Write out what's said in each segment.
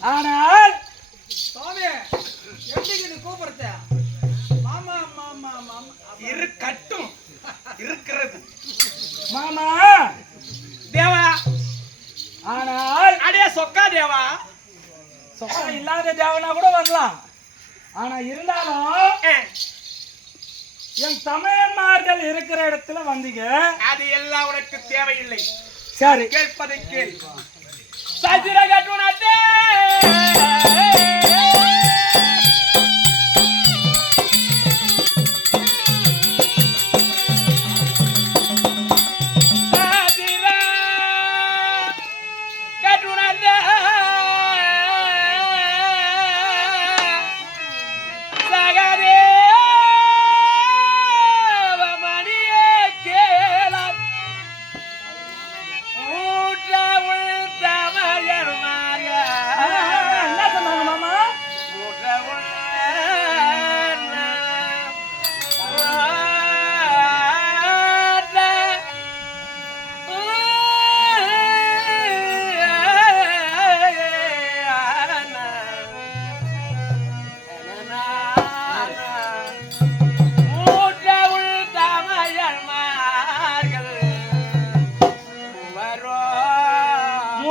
ஆனால் சுவாமி எப்படி இது கூப்பிடுறது? மாமா மாமா மாமா. இரு கட்டும். இருக்கிறது. மாமா. தேவா. ஆனால் அடே சொக்கா தேவா. சொகம் இல்லாத தேவனா கூட வரலாம். ஆனா இருந்தாலும் என் தமிழன்மார்கள் இருக்கிற இடத்துல வந்தீங்க. அது எல்லாம் உனக்கு தேவையில்லை. சரி. கேட்பதை கேள். சஜிர கட்டுனத்தே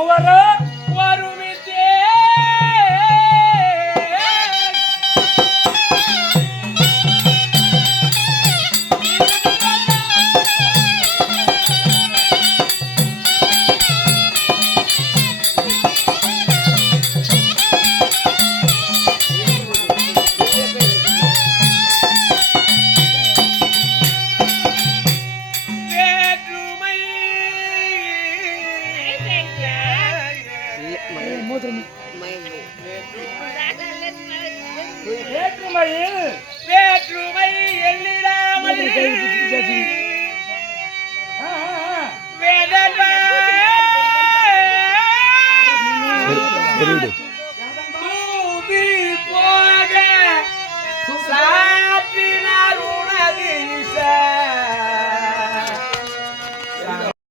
மூவரோ வேற்றுமையில் வேற்றுமை எண்ணிடாமல் தூவி போக